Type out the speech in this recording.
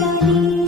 लाली